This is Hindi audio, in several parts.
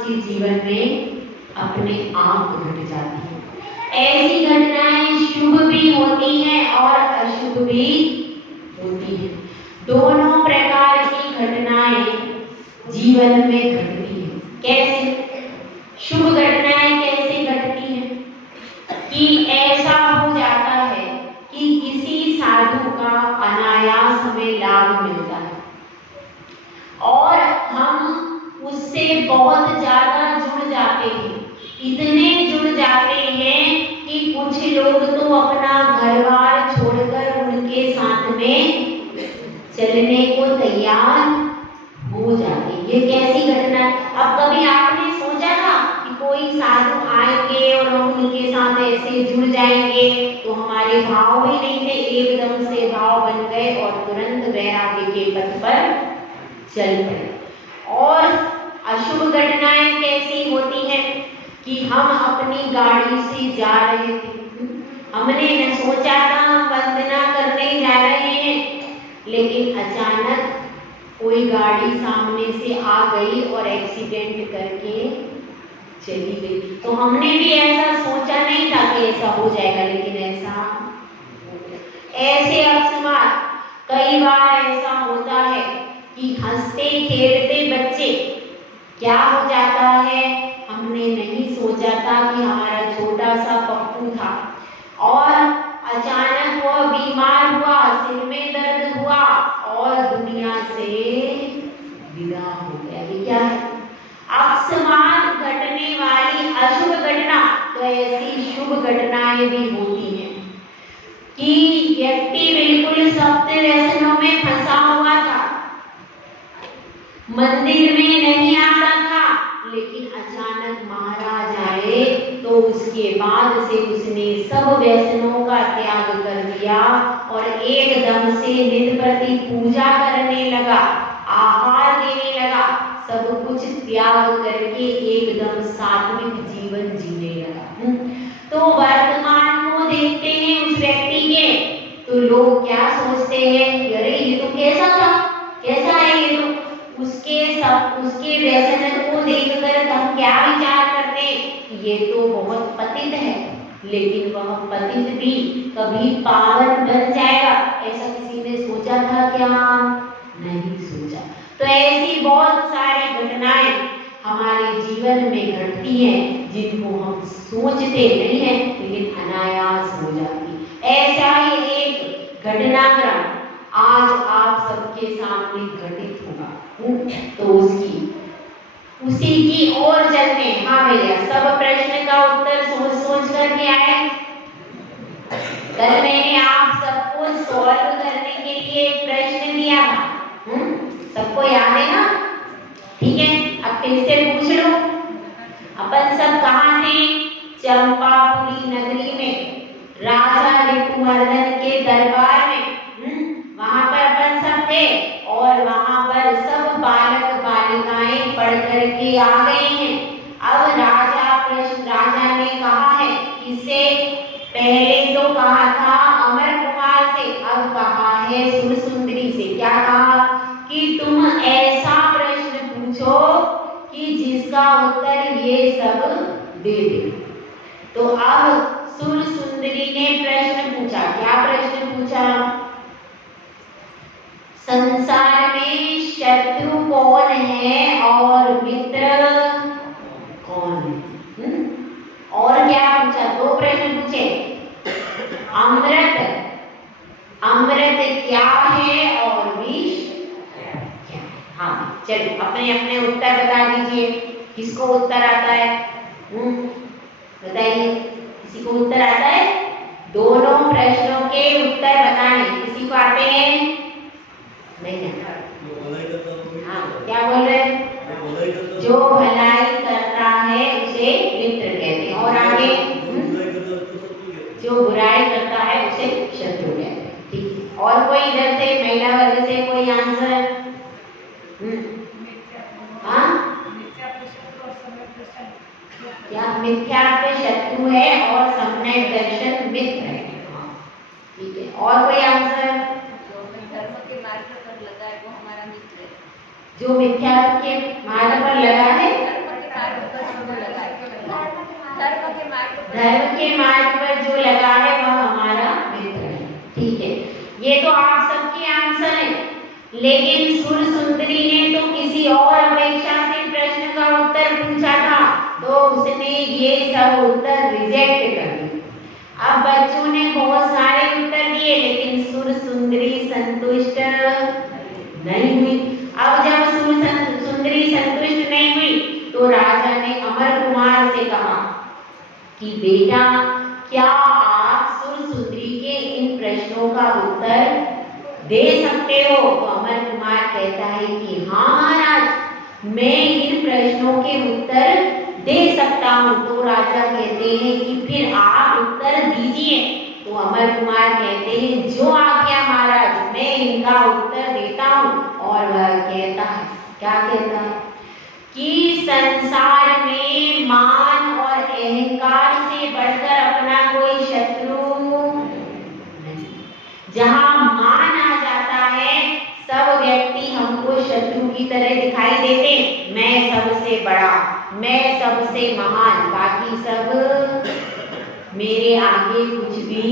उसके जीवन में अपने आप घट जाती है। ऐसी घटनाएं शुभ भी होती हैं और अशुभ भी होती हैं। दोनों प्रकार की घटनाएं जीवन में घटती हैं। कैसे? शुभ घटनाएं कैसे घटती हैं कि ऐसा हो जाता है कि किसी साधु का अनायास हमें लाभ मिलता है और हम उससे बहुत ज्यादा जुड़ जाते हैं। इतने जुड़ जाते हैं कि कुछ लोग तो अपना घर बार छोड़कर उनके साथ में चलने को तैयार हो जाते हैं। ये कैसी घटना है? अब कभी आपने सोचा था कि कोई साधु आएंगे और हम उनके साथ ऐसे जुड़ जाएंगे तो हमारे भाव भी नहीं थे, एकदम से भाव बन गए और तुरंत वैराग्य के पथ पर चल पड़े। और अशुभ घटनाएं कैसी होती हैं कि हम अपनी गाड़ी से जा रहे थे, हमने न सोचा था हम वंदना करने जा रहे हैं, लेकिन अचानक कोई गाड़ी सामने से आ गई और एक्सीडेंट करके चली गई। तो हमने भी ऐसा सोचा नहीं था कि ऐसा हो जाएगा, लेकिन ऐसा हो गया। ऐसे अकस्मात कई बार ऐसा होता है कि हंसते खेलते बच्चे क्या हो जाता है, हमने नहीं सोचा था कि हमारा छोटा सा पप्पू था और अचानक वो बीमार हुआ, सिर में दर्द हुआ और दुनिया से विदा हो गया। ये क्या है? अकस्मात घटने वाली अशुभ घटना। तो ऐसी शुभ घटनाएं भी होती हैं कि व्यक्ति बिल्कुल सप्त व्यसनों में फंसा हुआ था, मंदिर में नहीं आता था, लेकिन अचानक महाराज आए तो उसके बाद से उसने सब व्यसनों का त्याग कर दिया और एकदम से नित्य प्रति पूजा करने लगा, आहार देने लगा, सब कुछ त्याग करके एकदम सात्विक जीवन जीने लगा। तो वर्तमान को देखते हैं उस व्यक्ति के, तो लोग क्या सोचते हैं, अरे ये तो कैसा था, कैसा है ये तो, उसके व्यसन को देखकर हम क्या विचार करते हैं, ये तो बहुत पतित है, लेकिन वह पतित भी कभी पावन बन जाएगा, ऐसा किसी ने सोचा था क्या? नहीं सोचा। तो ऐसी बहुत सारी घटनाएं हमारे जीवन में घटती हैं जिनको हम सोचते नहीं हैं, लेकिन अनायास हो जाती। ऐसा ही एक घटनाक्रम आज आप सबके सामने घटित होगा, तो उसी की ओर चलते हैं। हाँ भैया, सब प्रश्न का उत्तर सोच सोच करके आए। कल मैंने आप सबको सॉल्व करने के लिए एक प्रश्न दिया था, सबको याद है ना? ठीक है, अब फिर से पूछ लो। अपन सब कहाँ थे? चंपापुरी नगरी में, राजा ऋतुमर्दन के दरबार में। वहां पर अपन सब थे और वहां पर सब बालक बालिकाएं पढ़ करके आ गए हैं। अब राजा ने कहा है, इसे पहले तो कहा था अमर कुमार से, अब कहा है सुरसुंदरी से। क्या कहा? कि तुम ऐसा प्रश्न पूछो कि जिसका उत्तर ये सब दे दे। तो अब सुरसुंदरी ने प्रश्न पूछा। क्या प्रश्न पूछा? संसार में शत्रु कौन है और मित्र कौन है? और क्या पूछा? दो प्रश्न पूछे। अमृत क्या है और विष क्या है? हाँ, चलो अपने अपने उत्तर बता दीजिए। किसको उत्तर आता है? बताइए, किसी को उत्तर आता है? दोनों प्रश्नों के उत्तर बताने किसी को आते हैं? नहीं आता। हाँ, क्या बोल रहे हैं? जो भलाई करता है उसे मित्र कहते हैं, और आगे जो बुराई करता है उसे शत्रु कहते हैं। ठीक है, और कोई इधर से महिला वर्ग से कोई आंसर? हाँ, क्या मिथ्यात्व शत्रु है और सम्यक दर्शन मित्र है? ठीक है, और कोई आंसर? धर्म के मार्ग पर लगा है वो हमारा मित्र है। जो मिथ्यात्व के मार्ग पर लगा है, धर्म के मार्ग के मार्ग पर जो लगा है वह हमारा मित्र है। ठीक है, ये तो आप सबके आंसर हैं, लेकिन सुर सुंदरी ने तो किसी और अपेक्षा से प्रश्न का उत्तर पूछा था, तो उसने ये सब उत्तर रिजेक्ट कर दिए। अब बच्चों ने बहुत सारे उत्तर दिए, लेकिन सुर सुंदरी संतुष्ट नहीं हुई। अब जब सुंदरी संतुष्ट नहीं हुई, तो राजा ने अमर कुमार से कहा कि बेटा, क्या आप सुर सुंदरी के इन प्रश्नों का उत्तर दे सकते हो? तो अमर कुमार कहता है कि हाँ महाराज, मैं इन प्रश्नों के उत्तर दे सकता हूँ। तो राजा कहते हैं कि फिर आप उत्तर दीजिए। तो अमर कुमार कहते हैं, जो आज्ञा महाराज, मैं इनका उत्तर देता हूँ। और वह कहता है, क्या कहता है कि संसार में मान और अहंकार से बढ़कर अपना कोई शत्रु नहीं। जहाँ मान आ जाता है, सब व्यक्ति हमको शत्रु की तरह दिखाई देते, मैं सबसे बड़ा, मैं सबसे महान, बाकी सब मेरे आगे कुछ भी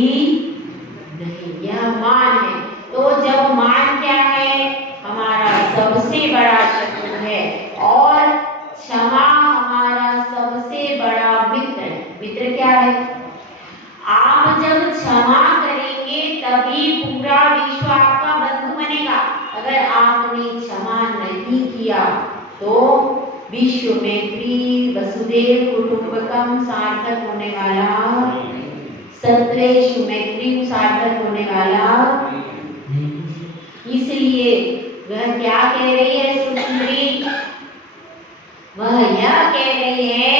नहीं। यह मान है। तो जब मान क्या है, हमारा सबसे बड़ा शत्रु है, और क्षमा हमारा सबसे बड़ा मित्र है। मित्र क्या है? आप जब क्षमा करेंगे तभी पूरा विश्व आपका बंधु बनेगा। अगर आपने क्षमा नहीं किया तो विश्व मैत्री वसुदेव कुटुंबकम सार्थक होने वाला, सत्रेषु मैत्री सार्थक होने वाला। इसलिए वह क्या कह रही है सुंदरी? वह यह कह रही है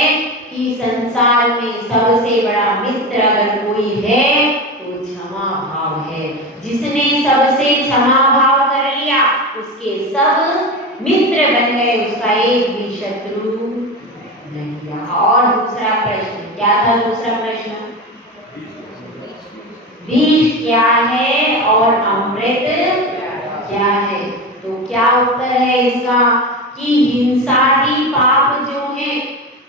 कि संसार में सबसे बड़ा मित्र अगर कोई है तो क्षमा भाव है। जिसने सबसे क्षमा भाव कर लिया, उसके सब मित्र बन गए, उसका एक भी शत्रु नहीं रहा। और दूसरा प्रश्न क्या था? दूसरा प्रश्न, विष क्या है और अमृत क्या है? तो क्या उत्तर है इसका कि हिंसादी पाप जो है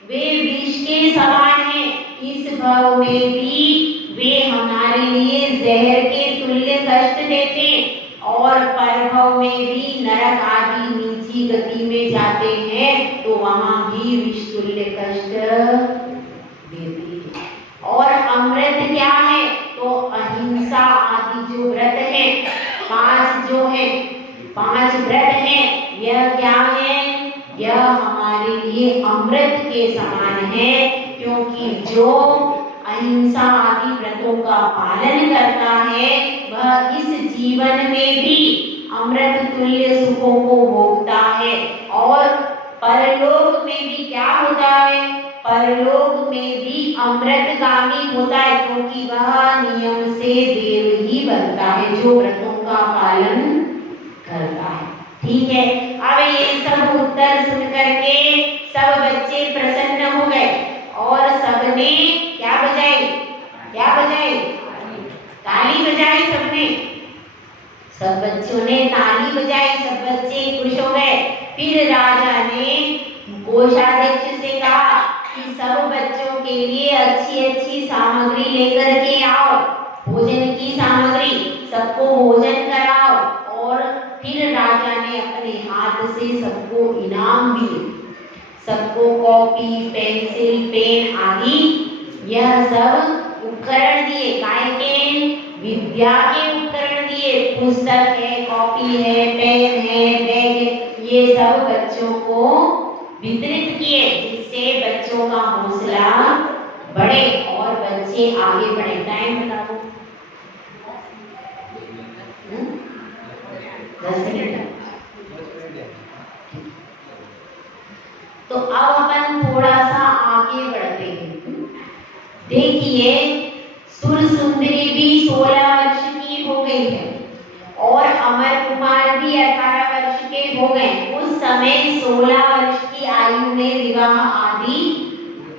वे विष के समान है। इस भाव में भी वे हमारे लिए जहर के तुल्य कष्ट देते, और परभव में भी नरक आदि नीची गति में जाते हैं, तो वहां भी विष तुल्य कष्ट देते हैं। और अमृत क्या है? तो अहिंसा आदि जो व्रत है, 5 जो है, 5 व्रत हैं, यह क्या है? यह हमारे लिए अमृत के समान है, क्योंकि जो अहिंसा आदि व्रतों का पालन करता है वह इस जीवन में भी अमृत तुल्य सुखों को भोगता है। और परलोक में भी क्या होता है? परलोक में भी अमृतगामी होता है, क्योंकि वह नियम से देव ही बनता है जो व्रतों का पालन करता है। ठीक है, अब ये सब उत्तर सुन करके सब बच्चे प्रसन्न हो गए, और सबने क्या बजाई? क्या बजाई? ताली बजाई सबने। सब बच्चों ने ताली बजाई, सब बच्चे खुश हो गए। फिर राजा ने कोषाध्यक्ष से कहा कि सब बच्चों के लिए अच्छी अच्छी सामग्री लेकर के आओ, भोजन की सामग्री, सबको भोजन कराओ। और फिर राजा ने अपने हाथ से सबको इनाम दिए, सबको कॉपी, पेंसिल, पेन आदि यह सब उपकरण दिए। काय के? विद्या के उपकरण दिए। पुस्तक है, कॉपी है, पेन है, बैग है, ये सब बच्चों को वितरित किए, जिससे बच्चों का हौसला बढ़े और बच्चे आगे बढ़े। टाइम बताओ। 10 मिनट। तो अब अपन थोड़ा सा आगे बढ़ते हैं। देखिए, सुर सुंदरी भी 16 वर्ष की हो गई है, और अमर कुमार भी 18 वर्ष के हो गए। उस समय 16 वर्ष की आयु में विवाह आदि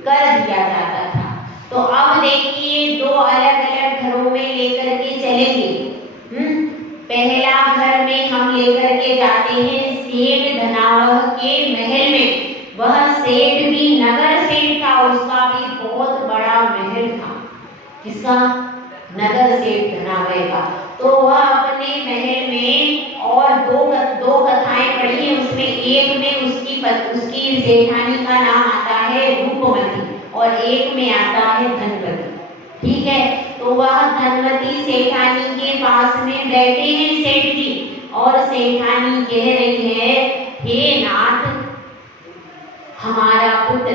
कर दिया जाता था। तो अब देखिए, 2 अलग अलग घरों में लेकर के चलेंगे। पहला घर में हम लेकर के जाते हैं सेठ धनावह के महल में। वह सेठ भी नगर सेठ था, उसका भी बहुत बड़ा महल था। किसका? नगर सेठ धनावय का। तो वह अपने महल में और दो कथाएं पढ़ी है, उसमें एक में उसकी जेठानी का नाम आता है रूपमती और एक में आता है धनवती। ठीक है, तो वह धनवती सेठानी के पास में बैठे हैं सेठ जी, और सेठानी कह रही है, हे नाथ, हमारा पुत्र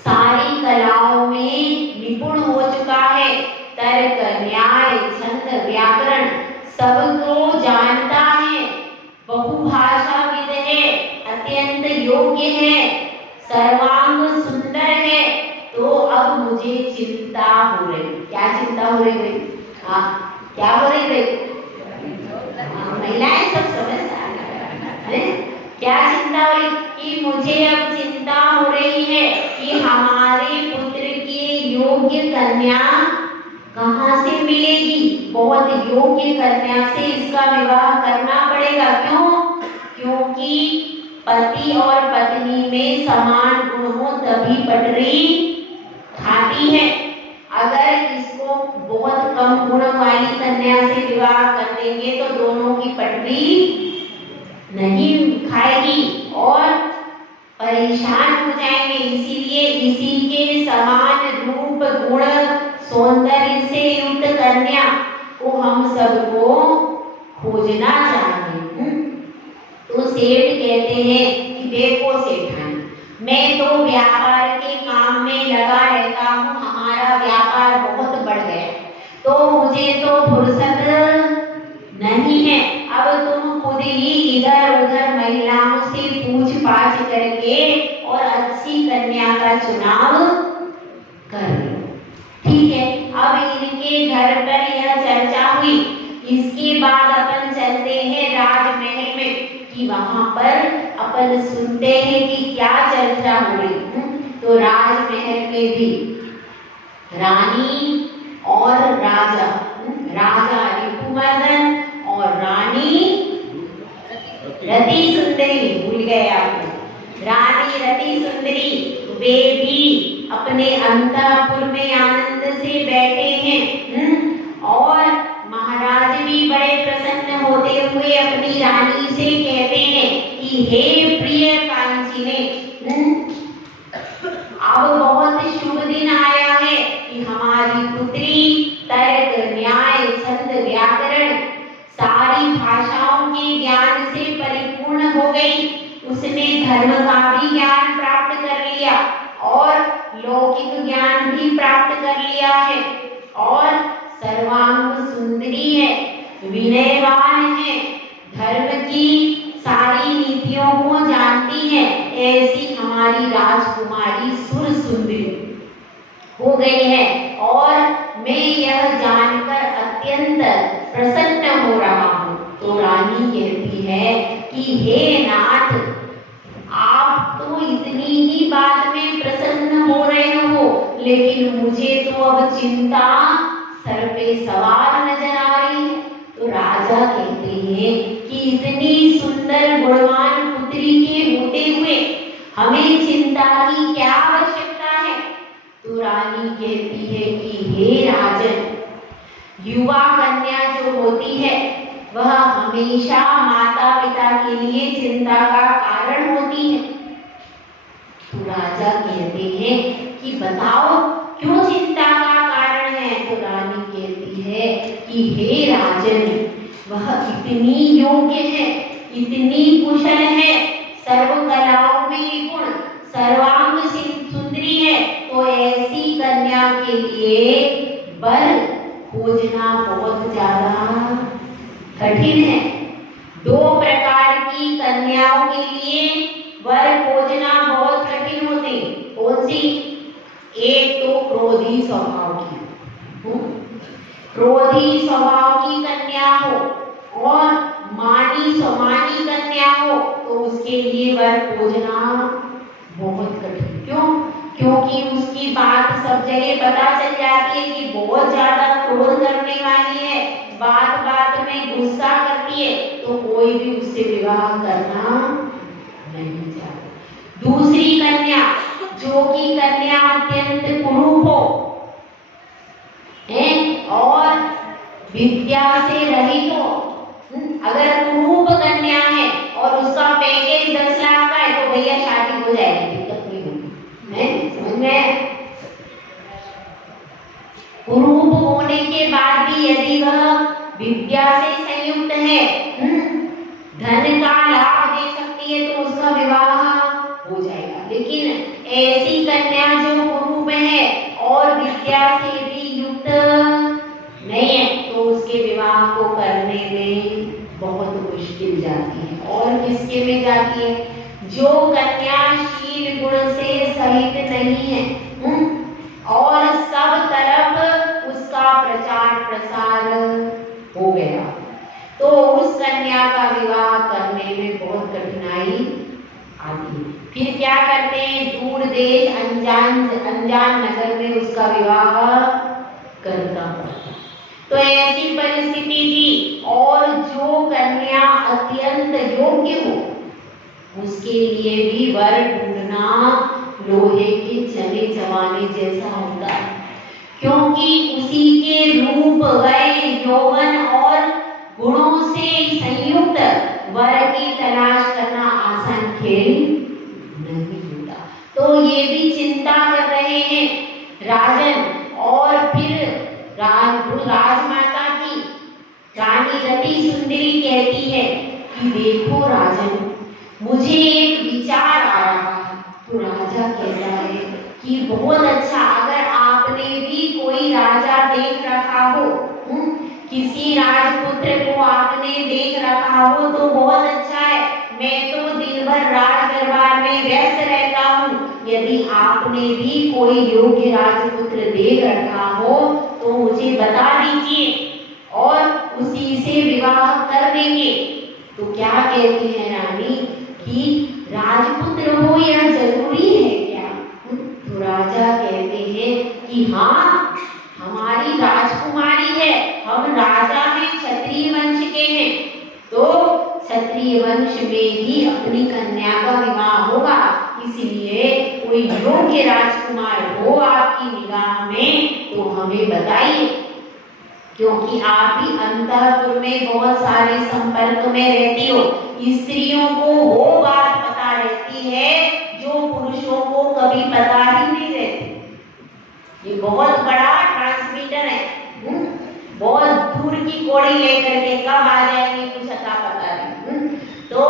सारी कलाओं में निपुण हो चुका है, तर्क न्याय छंद व्याकरण सबको जानता है, बहुभाषाविद है, अत्यंत योग्य है, सर्वांग सुंदर है। तो अब मुझे चिंता हो रही। क्या चिंता हो रही भाई? हाँ, क्या हो रही भाई? महिलाएं सब समझदार हैं। क्या चिंता हो रही? कि मुझे अब चिंता हो रही है कि हमारे पुत्र की योग्य कन्या कहाँ से मिलेगी। बहुत योग्य कन्या से इसका विवाह करना पड़ेगा। क्यों? क्योंकि पति और पत्नी में समान गुण हो तभी पटरी खाती है। अगर इसको बहुत कम गुण वाली कन्या से विवाह कर देंगे तो दोनों की पटरी नहीं खाएगी और परेशान हो जाएंगे। इसीलिए इसी के समान रूप गुण सौंदर्य से युक्त कन्या को हम सबको खोजना चाहिए। तो सेठ कहते हैं कि देखो सेठानी, मैं तो व्यापार के काम में लगा रहता हूँ, हमारा व्यापार बहुत बढ़ गया, तो मुझे तो फुर्सत नहीं है। अब तुम खुद ही इधर उधर महिलाओं से पूछ पाछ करके और अच्छी कन्या का चुनाव कर लो। ठीक है, अब इनके घर पर यह चर्चा हुई। इसके बाद अपन चलते हैं राजमहल में कि वहां पर अपन सुनते हैं कि क्या चर्चा हो रही है। तो राजमहल में भी रानी और राजा, राजा रिपुमर्दन और रानी रति सुंदरी, भूल गए आप, रानी रति सुंदरी, वे भी अपने अंतःपुर में आनंद से बैठे हैं। और महाराज भी बड़े प्रसन्न होते हुए अपनी रानी से कहते हैं कि हे प्रिय कांचीने, अब बहुत शुभ दिन आया है कि हमारी पुत्री तर्क न्याय छंद व्याकरण सारी भाषाओं के ज्ञान से परिपूर्ण हो गई। उसने धर्म का भी ज्ञान प्राप्त कर लिया और लौकिक ज्ञान भी प्राप्त कर लिया है और सर्वांग सुंदरी है, विनयवान है, धर्म की सारी नीतियों को जानती है। ऐसी हमारी राजकुमारी सुर सुंदरी हो गई है और मैं यह जानकर अत्यंत प्रसन्न हो रहा हूँ। तो रानी कहती है कि हे नाथ, आप तो इतनी ही बात में प्रसन्न हो रहे हो, लेकिन मुझे तो अब चिंता सर पे सवार नजर आ रही है। तो राजा कहते हैं कि इतनी सुंदर गुणवान पुत्री के होते हुए हमें चिंता की क्या आवश्यकता है। तो रानी कहती है कि हे राजन, युवा कन्या जो होती है वह हमेशा माता पिता के लिए चिंता का कारण होती है। तो राजा कहते हैं कि बताओ क्यों चिंता का कारण है। तो रानी कहती है कि हे राजन, वह इतनी योग्य है, इतनी कुशल है, सर्व कलाओं में निपुण, सर्वांग सुंदरी है, तो ऐसी कन्या के लिए वर खोजना बहुत ज्यादा कठिन है। दो प्रकार की कन्याओं के लिए वर खोजना बहुत कठिन होते। कौन सी? एक तो क्रोधी स्वभाव की, क्रोधी स्वभाव की कन्या हो और मानी कन्या हो, तो उसके लिए वर खोजना बहुत कठिन। क्यों? क्योंकि उसकी बात सब जगह पता चल जाती है कि बहुत ज्यादा क्रोध करने वाली है, बात बात में गुस्सा करती है, तो कोई भी उससे विवाह करना नहीं चाहता। दूसरी कन्या, जो कि कन्या अत्यंत कुरूप हो, जाएगी, दिक्कत नहीं होगी। है समझ में आया? कुरूप होने के बाद भी यदि वह विद्या से संयुक्त है, धन का लाभ दे सकती है, तो उसका विवाह हो जाएगा। लेकिन ऐसी कन्या जो कुरूप है और विद्या से भी युक्त नहीं है, तो उसके विवाह को करने में बहुत मुश्किल जाती है। और किसके में जाती है? जो कन्या शील गुण से सहित नहीं है, और सब तरफ उसका प्रचार प्रसार हो गया, तो उस कन्या का विवाह करने में बहुत कठिनाई आती है। फिर क्या करते हैं? दूर देश अनजान नगर में उसका विवाह करना पड़ता। तो ऐसी परिस्थिति थी। और जो कन्या अत्यंत योग्य हो, उसके लिए भी वर ढूंढना लोहे के चने चबाने जैसा होता है, क्योंकि उसी के रूप, वय, यौवन और गुणों से संयुक्त वर की तलाश करना आसान खेल नहीं होता। तो ये भी चिंता कर रहे हैं राजन। और फिर राजमाता की रानी रति सुंदरी कहती है कि देखो राजन, मुझे एक विचार आ रहा है। तो राजा कहता है कि बहुत अच्छा, अगर आपने भी कोई राजा देख रखा हो, किसी राजपुत्र को आपने देख रखा हो तो बहुत अच्छा है। मैं तो दिन भर राज दरबार में व्यस्त रहता हूँ। यदि आपने भी कोई योग्य राजपुत्र देख रखा हो तो मुझे बता दीजिए और उसी से विवाह कर देंगे। तो क्या कहती है रानी कि राजपुत्र हो यह जरूरी है क्या? तो राजा कहते हैं कि हाँ, हमारी राजकुमारी है, हम राजा हैं, क्षत्रिय वंश के हैं, तो क्षत्रिय वंश में ही अपनी कन्या का विवाह होगा। इसलिए कोई योग्य राजकुमार हो आपकी निगाह में तो हमें बताइए, क्योंकि आप भी अंतःपुर में बहुत सारे संपर्क में रहती हो। स्त्रियों को वो बात पता रहती है जो पुरुषों को कभी पता ही नहीं रहती। ये बहुत बड़ा ट्रांसमीटर है। बहुत दूर की कोड़ी लेकर के कब आ जाएंगे कुछ अता पता नहीं। तो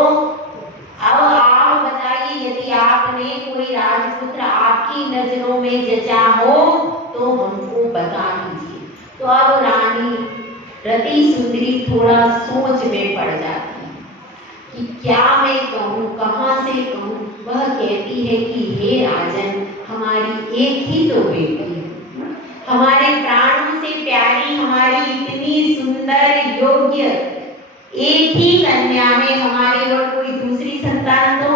अब आप बताइए, यदि आपने कोई राजपुत्र आपकी नजरों में जचा हो तो हमको बता दीजिए। तो अब रानी रति सुंदरी थोड़ा सोच में पड़ जाती है कि क्या मैं कहूँ, कहाँ से कहूँ। वह कहती है कि हे राजन, हमारी एक ही तो बेटी है, हमारे प्राणों से प्यारी, हमारी इतनी सुंदर योग्य एक ही कन्या है, हमारे और कोई दूसरी संतान तो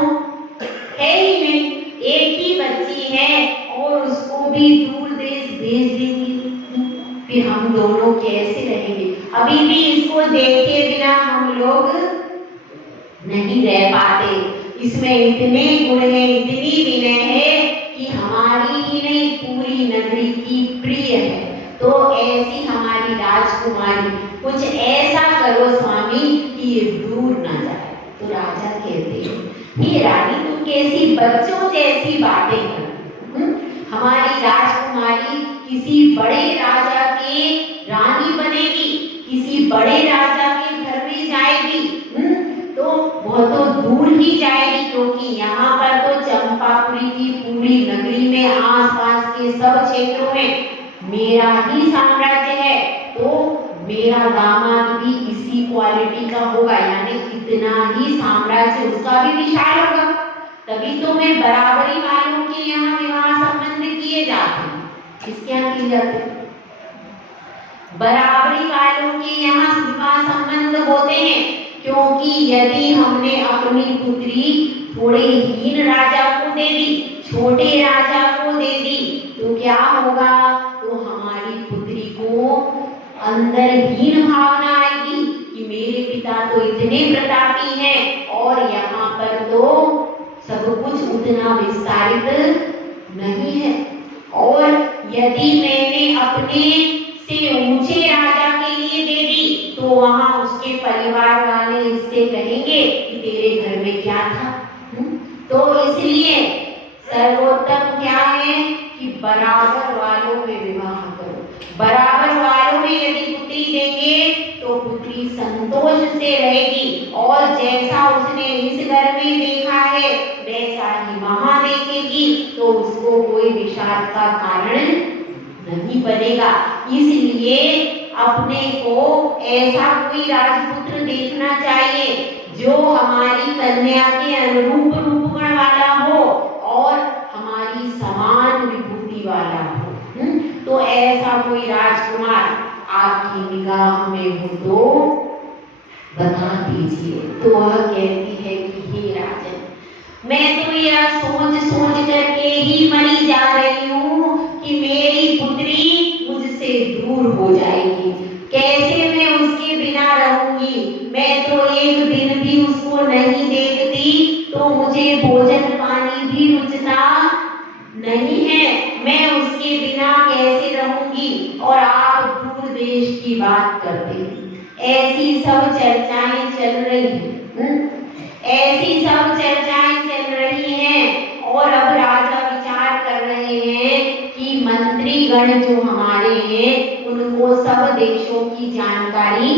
है ही नहीं। एक ही बच्ची है और उसको भी दूर देश भेज देंगी, फिर हम दोनों कैसे रहेंगे? अभी भी इसको देखे बिना हम लोग नहीं रह पाते। इसमें इतने गुण है, इतनी विनय है कि हमारी ही नहीं पूरी नगरी की प्रिय है। तो ऐसी हमारी राजकुमारी, कुछ ऐसा करो स्वामी कि ये दूर ना जाए। तो राजा कहते हैं, हे रानी, तुम कैसी बच्चों जैसी बातें कर, हमारी राजकुमारी किसी बड़े राजा के रानी बनेगी, किसी बड़े राजा के घर में जाएगी, तो वह तो दूर ही जाएगी, क्योंकि यहाँ पर तो चंपापुरी की पूरी नगरी में आसपास के सब क्षेत्रों में मेरा ही साम्राज्य है। तो मेरा दामाद भी इसी क्वालिटी का होगा, यानी इतना ही साम्राज्य उसका भी विशाल होगा। तभी तो मैं बराबरी वालों के यहाँ विवाह संबंध किए जाते हैं। किसके यहाँ किए जाते हैं? बराबरी वालों के यहाँ विवाह संबंध होते हैं, क्योंकि यदि हमने अपनी पुत्री थोड़े हीन राजा को दे दी, छोटे राजा को दे दी, तो क्या होगा? तो हमारी पुत्री को अंदर हीन भावना आएगी कि मेरे पिता तो इतने प्रतापी हैं और यहाँ पर तो सब कुछ उतना विस्तारित नहीं है। और यदि मैंने अपने से ऊंचे राजा के लिए दे दी तो वहां उसके परिवार वाले इससे कहेंगे कि तेरे घर में क्या था। तो इसलिए बराबर वालों में विवाह करो। बराबर वालों में यदि पुत्री देंगे तो पुत्री संतोष से रहेगी और जैसा उसने इस घर में देखा है वैसा ही वहां देखेगी, तो उसको कोई विषाद का कारण नहीं बनेगा। इसलिए अपने को ऐसा कोई राजपुत्र देखना चाहिए जो हमारी कन्या के अनुरूप रूप गुण वाला हो और हमारी समान विभूति वाला हो। तो ऐसा कोई राजकुमार आपकी निगाह में हो तो बता दीजिए। तो वह कहती है कि हे राजन, मैं तो यह सोच सोच करके ही मरी जा रही हूँ कि मेरी पुत्री मुझसे दूर हो जाएगी। कैसे मैं उसके बिना रहूंगी? मैं तो एक दिन भी उसको नहीं देखती तो मुझे भोजन पानी भी रुचता नहीं है। मैं उसके बिना कैसे रहूंगी? और आप दूर देश की बात करते हैं। ऐसी सब चर्चाएं चल रही हैं। ऐसी सब चर्चाएं चल रही हैं और अब राजा विचार कर रहे हैं कि मंत्रीगण जो हमारे हैं उनको सब देशों की जानकारी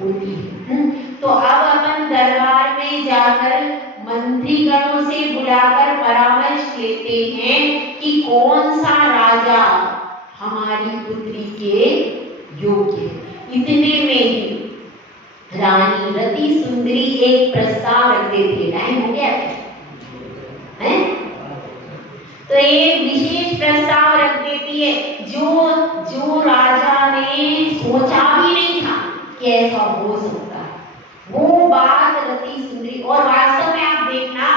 होती है। तो अब अपन दरबार में जाकर मंत्रीगणों से बुलाकर परामर्श लेते हैं कि कौन सा राजा हमारी पुत्री के योग्य है। इतने में ही रानी रति सुंदरी एक प्रस्ताव रख देती है। टाइम हो गया है? तो एक विशेष प्रस्ताव रख देती है जो राजा ने सोचा भी नहीं था कि ऐसा हो सकता है। वो बात रति सुंदरी, और वास्तव में आप देखना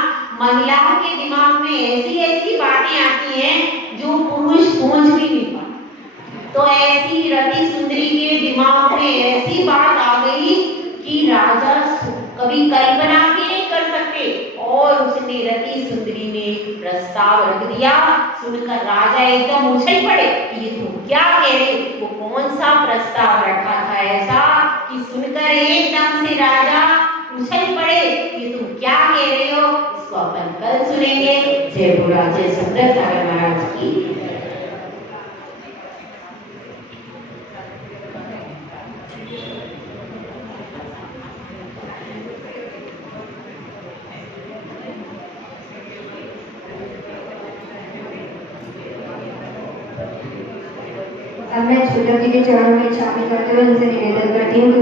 महिलाओं के दिमाग में ऐसी ऐसी बातें आती हैं जो पुरुष सोच भी नहीं पाते। तो ऐसी रति सुंदरी के दिमाग में ऐसी बात आ गई कि राजा कभी कल्पना भी नहीं कर सकते, और उसने रति सुंदरी ने एक प्रस्ताव रख दिया। सुनकर राजा एकदम उछल पड़े, ये तुम क्या कह रहे? वो कौन सा प्रस्ताव रखा था ऐसा कि सुनकर एकदम से राजा उछल पड़े, ये तुम क्या कह रहे हो? इसको अपन कल सुनेंगे। जय बोला जय सुंदर सागर महाराज की। अब मैं छोटा जी के चरणों में छापी करते हुए उनसे निवेदन करती हूँ कि